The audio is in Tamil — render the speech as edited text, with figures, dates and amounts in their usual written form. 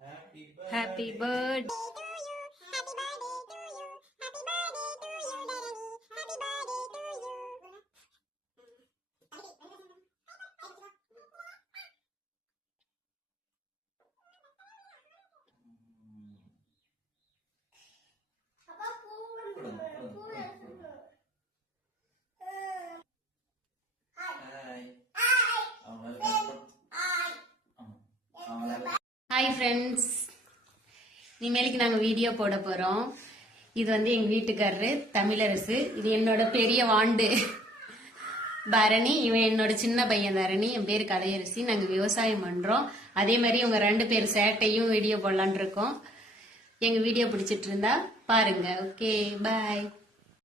Happy birthday. Hi friends, இனிமேலுக்கு நாங்க வீடியோ போட போறோம். இது வந்து எங்க வீட்டுக்காரரு தமிழரசு, இது என்னோட பெரிய வாண்டு பரணி, இவன் என்னோட சின்ன பையன் தரணி, என் பேரு கலையரசி. நாங்க விவசாயம் பண்றோம். அதே மாதிரி உங்க 2 பேர் சேட்டையும் வீடியோ போடலான் இருக்கோம். எங்க வீடியோ பிடிச்சிட்டு இருந்தா பாருங்க. ஓகே, பாய்.